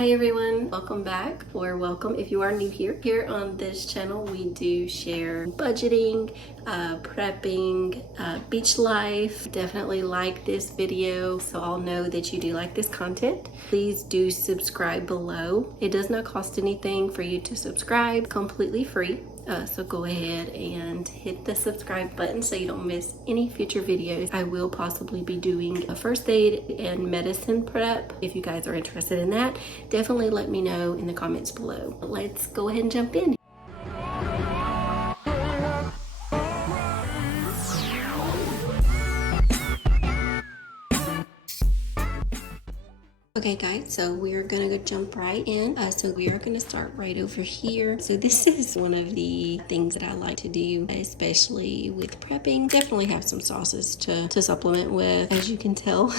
Hi everyone, welcome back, or welcome if you are new here. Here on this channel we do share budgeting, prepping, beach life. Definitely like this video so I'll know that you do like this content. Please do subscribe below. It does not cost anything for you to subscribe, completely free. So go ahead and hit the subscribe button so you don't miss any future videos. I will possibly be doing a first aid and medicine prep. If you guys are interested in that, definitely let me know in the comments below. Let's go ahead and jump in. Okay guys, so we are gonna go jump right in. So we are gonna start right over here. So this is one of the things that I like to do, especially with prepping. Definitely have some sauces to supplement with. As you can tell,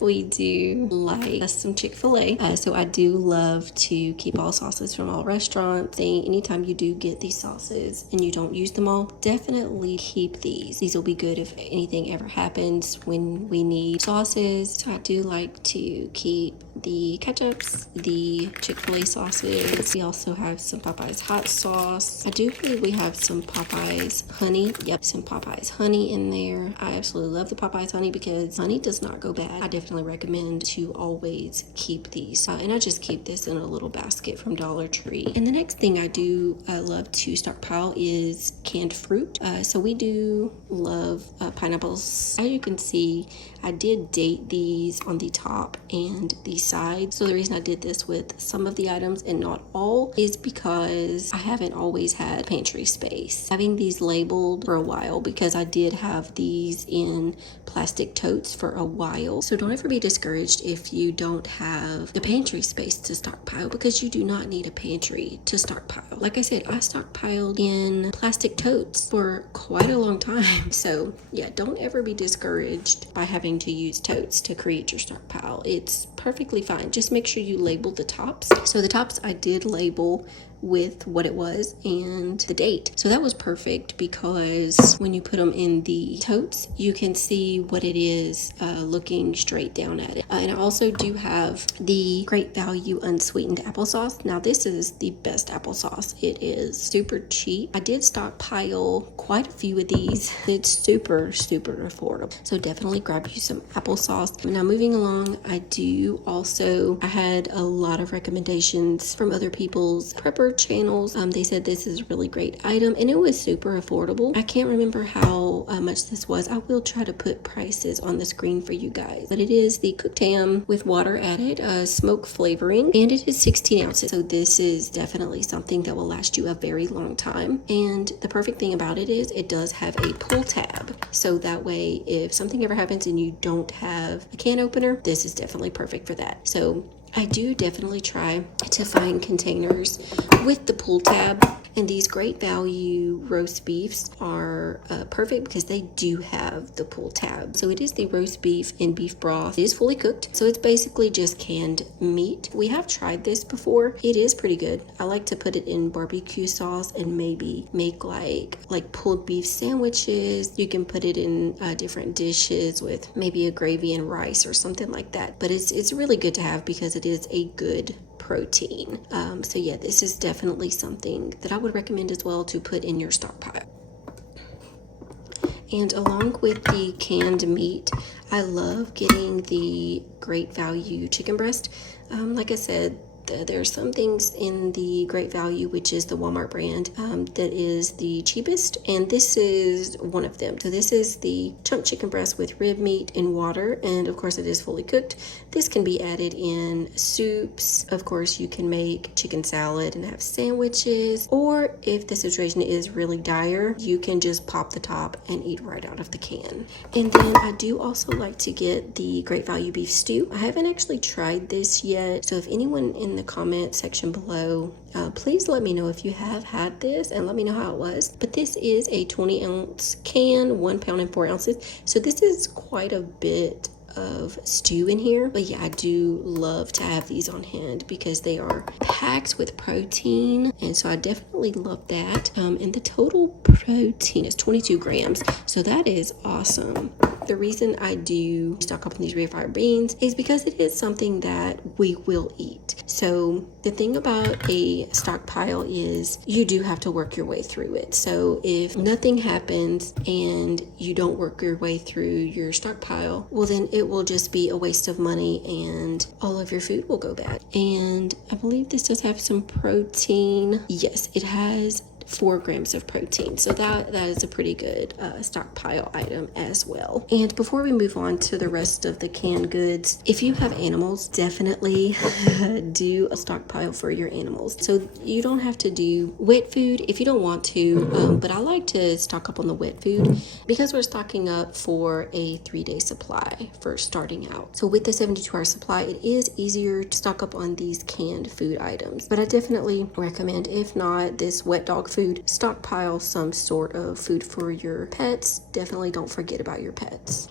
we do like some Chick-fil-A. So I do love to keep all sauces from all restaurants. Anytime you do get these sauces and you don't use them all, definitely keep these. These will be good if anything ever happens when we need sauces. So I do like to keep the ketchups, the Chick-fil-A sauces. We also have some Popeyes hot sauce. I do believe we have some Popeyes honey. Yep, some Popeyes honey in there. I absolutely love the Popeyes honey because honey does not go bad. I definitely recommend to always keep these. And I just keep this in a little basket from Dollar Tree. And the next thing I do love to stockpile is canned fruit. So we do love pineapples. As you can see, I did date these on the top and the side. So the reason I did this with some of the items and not all is because I haven't always had pantry space. Having these labeled for a while because I did have these in plastic totes for a while. So don't ever be discouraged if you don't have the pantry space to stockpile, because you do not need a pantry to stockpile. Like I said, I stockpiled in plastic totes for quite a long time. So yeah, don't ever be discouraged by having to use totes to create your stockpile. It's perfectly fine. Just make sure you label the tops. So the tops I did label with what it was and the date. So that was perfect because when you put them in the totes, you can see what it is looking straight down at it. And I also do have the Great Value unsweetened applesauce. Now this is the best applesauce. It is super cheap. I did stockpile quite a few of these. It's super affordable. So definitely grab you some applesauce. Now moving along, I had a lot of recommendations from other people's prepper channels. They said this is a really great item and it was super affordable. I can't remember how much this was. I will try to put prices on the screen for you guys, but it is the cooked ham with water added, smoke flavoring, and it is 16 ounces. So this is definitely something that will last you a very long time. And the perfect thing about it is it does have a pull tab. So that way, if something ever happens and you don't have a can opener, this is definitely perfect for that. So I do definitely try to find containers with the pull tab, and these Great Value roast beefs are perfect because they do have the pull tab. So it is the roast beef in beef broth. It is fully cooked, so it's basically just canned meat. We have tried this before. It is pretty good. I like to put it in barbecue sauce and maybe make like pulled beef sandwiches. You can put it in different dishes with maybe a gravy and rice or something like that. But it's really good to have because it is a good protein. So yeah, this is definitely something that I would recommend as well to put in your stockpile. And along with the canned meat, I love getting the Great Value chicken breast. Like I said, there's some things in the Great Value, which is the Walmart brand, that is the cheapest, and this is one of them. So this is the chunk chicken breast with rib meat in water, and of course it is fully cooked. This can be added in soups. Of course you can make chicken salad and have sandwiches, or if the situation is really dire, you can just pop the top and eat right out of the can. And then I do also like to get the Great Value beef stew. I haven't actually tried this yet, so if anyone in the comment section below, please let me know if you have had this and let me know how it was. But this is a 20-ounce can, 1 pound and 4 ounces. So this is quite a bit of stew in here. But yeah, I do love to have these on hand because they are packed with protein, and so I definitely love that. And the total protein is 22 grams, so that is awesome. The reason I do stock up on these refried beans is because it is something that we will eat. So the thing about a stockpile is you do have to work your way through it. So if nothing happens and you don't work your way through your stockpile, well then it will just be a waste of money and all of your food will go bad. And I believe this does have some protein. Yes, it has 4 grams of protein, so that is a pretty good stockpile item as well. And before we move on to the rest of the canned goods, if you have animals, definitely do a stockpile for your animals. So you don't have to do wet food if you don't want to, but I like to stock up on the wet food because we're stocking up for a 3-day supply for starting out. So with the 72-hour supply, it is easier to stock up on these canned food items, but I definitely recommend, if not this wet dog food, stockpile some sort of food for your pets. Definitely don't forget about your pets.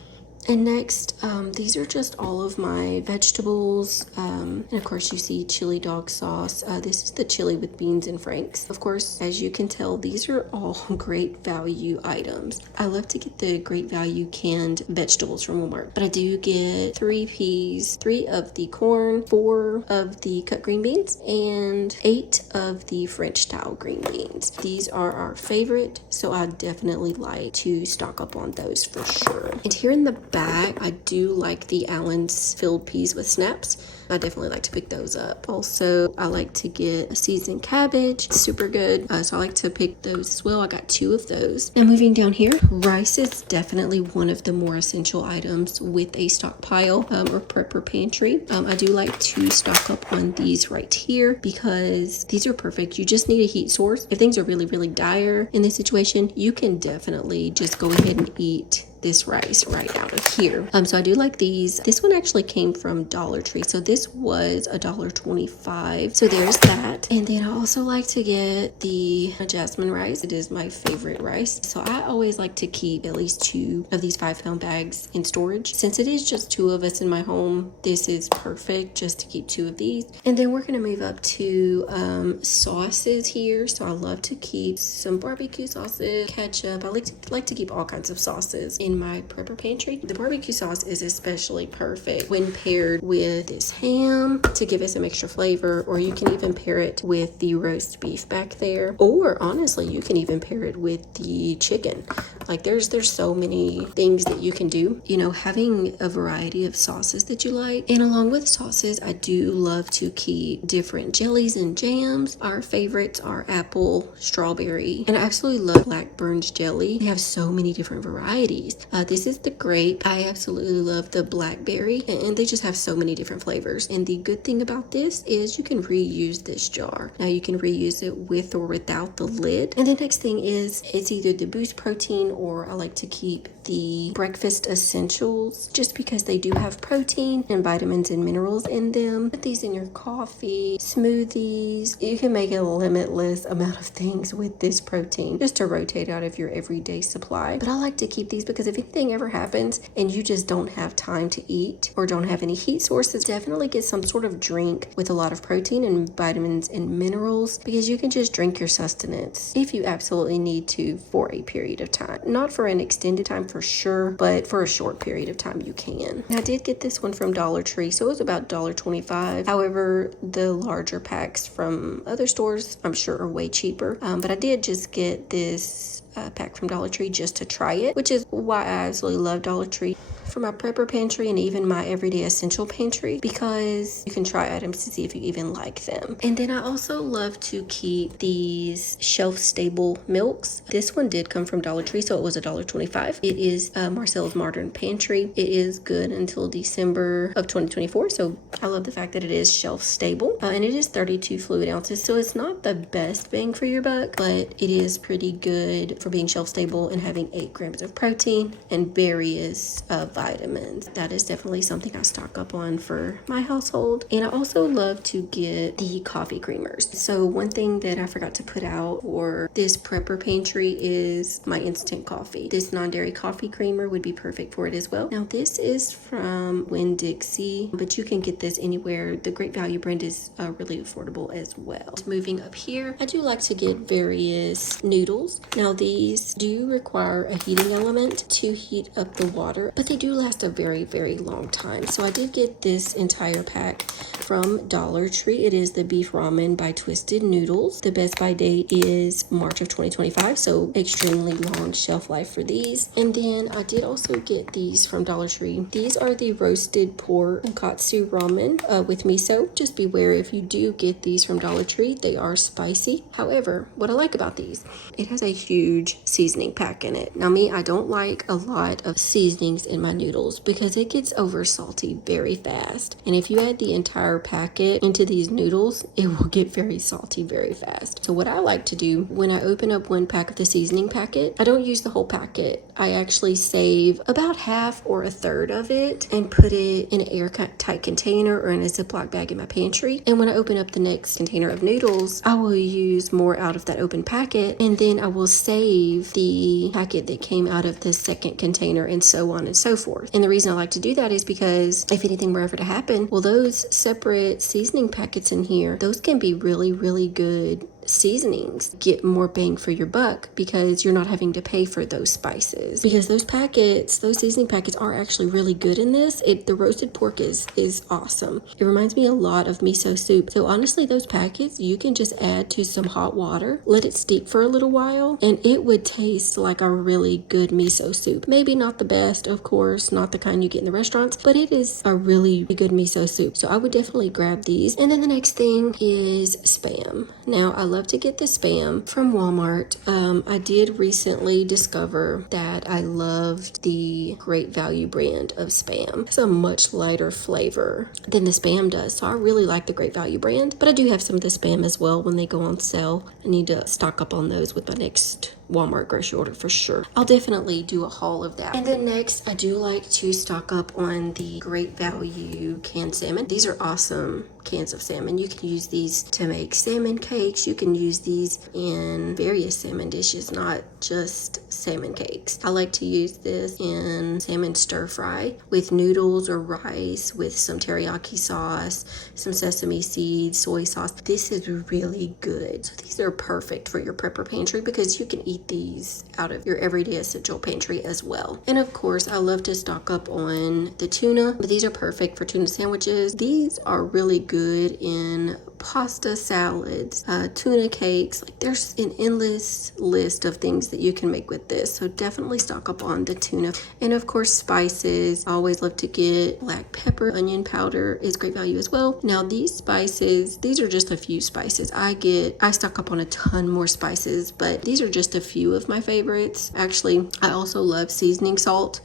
And next, these are just all of my vegetables. And of course you see chili dog sauce. This is the chili with beans and franks. Of course, as you can tell, these are all great value items. I love to get the great value canned vegetables from Walmart, but I do get 3 peas, 3 of the corn, 4 of the cut green beans, and 8 of the French style green beans. These are our favorite, so I definitely like to stock up on those for sure. And here in the back, I do like the Allen's filled peas with snaps. I definitely like to pick those up. Also, I like to get a seasoned cabbage. It's super good. So I like to pick those as well. I got 2 of those. Now moving down here, rice is definitely one of the more essential items with a stockpile or prepper pantry. I do like to stock up on these right here because these are perfect. You just need a heat source. If things are really, really dire in this situation, you can definitely just go ahead and eat this rice right out of here. So I do like these. This one actually came from Dollar Tree, so this was $1.25. So there's that. And then I also like to get the jasmine rice. It is my favorite rice, so I always like to keep at least 2 of these 5-pound bags in storage. Since it is just 2 of us in my home, this is perfect just to keep 2 of these. And then we're gonna move up to sauces here. So I love to keep some barbecue sauces, ketchup. I like to keep all kinds of sauces in my prepper pantry. The barbecue sauce is especially perfect when paired with this ham to give it some extra flavor, or you can even pair it with the roast beef back there, or honestly you can even pair it with the chicken. Like there's so many things that you can do, you know, having a variety of sauces that you like. And along with sauces, I do love to keep different jellies and jams. Our favorites are apple, strawberry, and I absolutely love Blackburn's jelly. They have so many different varieties. This is the grape. I absolutely love the blackberry, and they just have so many different flavors. And the good thing about this is you can reuse this jar. Now you can reuse it with or without the lid. And the next thing is it's either the boost protein, or I like to keep the breakfast essentials just because they do have protein and vitamins and minerals in them. Put these in your coffee, smoothies. You can make a limitless amount of things with this protein just to rotate out of your everyday supply. But I like to keep these because if anything ever happens and you just don't have time to eat or don't have any heat sources, definitely get some sort of drink with a lot of protein and vitamins and minerals, because you can just drink your sustenance if you absolutely need to for a period of time. Not for an extended time for sure, but for a short period of time you can. I did get this one from Dollar Tree, so it was about $1.25. However, the larger packs from other stores I'm sure are way cheaper, but I did just get this pack from Dollar Tree just to try it, which is why I absolutely love Dollar Tree for my prepper pantry and even my everyday essential pantry, because you can try items to see if you even like them. And then I also love to keep these shelf stable milks. This one did come from Dollar Tree, so it was $1.25. It is Marcel's Modern Pantry. It is good until December of 2024, so I love the fact that it is shelf stable, and it is 32 fluid ounces, so it's not the best bang for your buck, but it is pretty good for being shelf stable and having 8 grams of protein and various vitamins. That is definitely something I stock up on for my household. And I also love to get the coffee creamers. So one thing that I forgot to put out for this Prepper Pantry is my instant coffee. This non-dairy coffee creamer would be perfect for it as well. Now this is from Winn-Dixie, but you can get this anywhere. The Great Value brand is really affordable as well. Moving up here, I do like to get various noodles. Now these do require a heating element to heat up the water, but they do last a very, very long time. So I did get this entire pack from Dollar Tree. It is the beef ramen by Twisted Noodles. The best by date is March of 2025, so extremely long shelf life for these. And then I did also get these from Dollar Tree. These are the roasted pork katsu ramen with miso. Just beware if you do get these from Dollar Tree, they are spicy. However, what I like about these, it has a huge seasoning pack in it. Now me, I don't like a lot of seasonings in my noodles because it gets over salty very fast. And if you add the entire packet into these noodles, it will get very salty very fast. So what I like to do when I open up one pack of the seasoning packet, I don't use the whole packet. I actually save about half or a third of it and put it in an airtight container or in a Ziploc bag in my pantry. And when I open up the next container of noodles, I will use more out of that open packet, and then I will save the packet that came out of the second container, and so on and so forth. And the reason I like to do that is because if anything were ever to happen, well, those separate seasoning packets in here, those can be really, really good seasonings. Get more bang for your buck because you're not having to pay for those spices, because those packets, those seasoning packets are actually really good in this. The roasted pork is awesome. It reminds me a lot of miso soup. So honestly, those packets you can just add to some hot water, let it steep for a little while, and it would taste like a really good miso soup. Maybe not the best, of course, not the kind you get in the restaurants, but it is a really good miso soup. So I would definitely grab these. And then the next thing is Spam. Now I love to get the Spam from Walmart. I did recently discover that I loved the Great Value brand of Spam. It's a much lighter flavor than the Spam does, so I really like the Great Value brand, but I do have some of the Spam as well when they go on sale. I need to stock up on those with my next Walmart grocery order for sure. I'll definitely do a haul of that. And then next, I do like to stock up on the Great Value canned salmon. These are awesome cans of salmon. You can use these to make salmon cakes. You can use these in various salmon dishes, not just salmon cakes. I like to use this in salmon stir fry with noodles or rice with some teriyaki sauce, some sesame seeds, soy sauce. This is really good. So these are perfect for your Prepper Pantry because you can eat these out of your everyday essential pantry as well. And of course, I love to stock up on the tuna, but these are perfect for tuna sandwiches. These are really good in pasta salads, tuna cakes. Like, there's an endless list of things that you can make with this, so definitely stock up on the tuna. And of course, spices. I always love to get black pepper. Onion powder is Great Value as well. Now these spices, these are just a few spices. I stock up on a ton more spices, but these are just a few of my favorites. Actually, I also love seasoning salt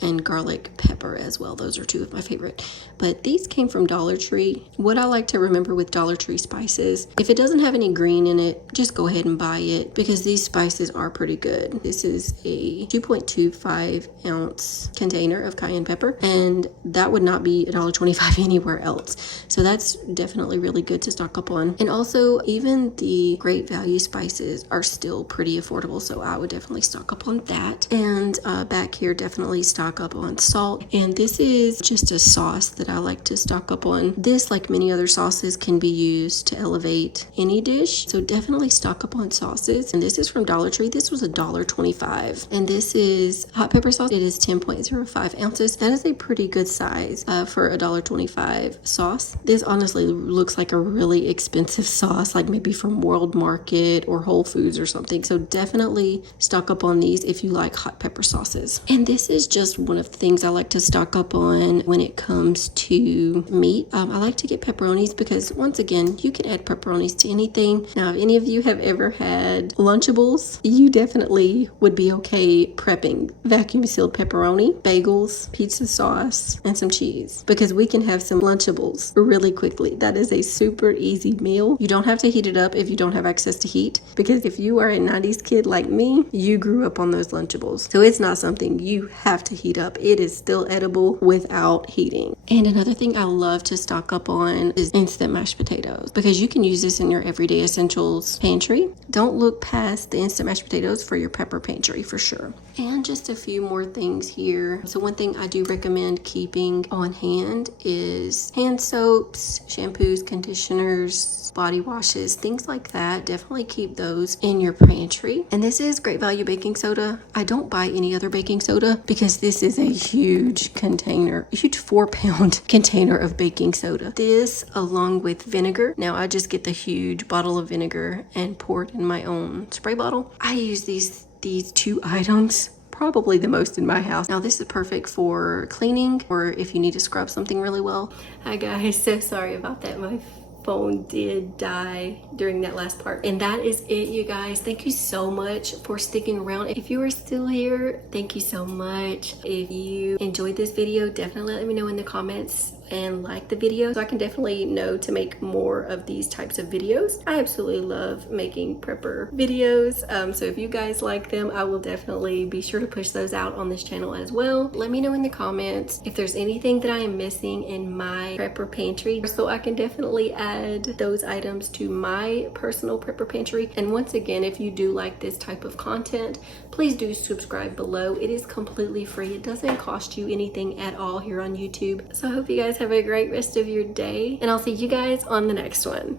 and garlic pepper as well. Those are two of my favorite. But these came from Dollar Tree. What I like to remember with Dollar Tree spices, if it doesn't have any green in it, just go ahead and buy it because these spices are pretty good. This is a 2.25 ounce container of cayenne pepper, and that would not be $1.25 anywhere else. So that's definitely really good to stock up on. And also, even the Great Value spices are still pretty affordable, so I would definitely stock up on that. And back here, definitely stock up on salt. And this is just a sauce that I like to stock up on. This, like many other sauces, can be used to elevate any dish, so definitely stock up on sauces. And this is from Dollar Tree. This was $1.25, and this is hot pepper sauce. It is 10.05 ounces. That is a pretty good size for $1.25 sauce. This honestly looks like a really expensive sauce, like maybe from World Market or Whole Foods or something. So definitely stock up on these if you like hot pepper sauces. And this is just one of the things I like to stock up on when it comes to meat. I like to get pepperonis because, once again, you can add pepperonis to anything. Now, if any of you have ever had Lunchables, you definitely would be okay prepping vacuum sealed pepperoni, bagels, pizza sauce, and some cheese, because we can have some Lunchables really quickly. That is a super easy meal. You don't have to heat it up if you don't have access to heat, because if you are a 90s kid like me, you grew up on those Lunchables. So it's not something you have to heat heat up. It is still edible without heating. And another thing I love to stock up on is instant mashed potatoes, because you can use this in your everyday essentials pantry. Don't look past the instant mashed potatoes for your Prepper Pantry for sure. And just a few more things here. So one thing I do recommend keeping on hand is hand soaps, shampoos, conditioners, body washes, things like that. Definitely keep those in your pantry. And this is Great Value baking soda. I don't buy any other baking soda because this is a huge container, a huge 4-pound container of baking soda. This along with vinegar. Now I just get the huge bottle of vinegar and pour it in my own spray bottle. I use these 2 items probably the most in my house. Now this is perfect for cleaning or if you need to scrub something really well. Hi guys, so sorry about that. My phone did die during that last part. And that is it, you guys. Thank you so much for sticking around. If you are still here, thank you so much. If you enjoyed this video, definitely let me know in the comments and like the video so I can definitely know to make more of these types of videos. I absolutely love making prepper videos, so if you guys like them, I will definitely be sure to push those out on this channel as well. Let me know in the comments if there's anything that I am missing in my prepper pantry, so I can definitely add those items to my personal prepper pantry. And once again, if you do like this type of content, please do subscribe below. It is completely free. It doesn't cost you anything at all here on YouTube. So I hope you guys have a great rest of your day, and I'll see you guys on the next one.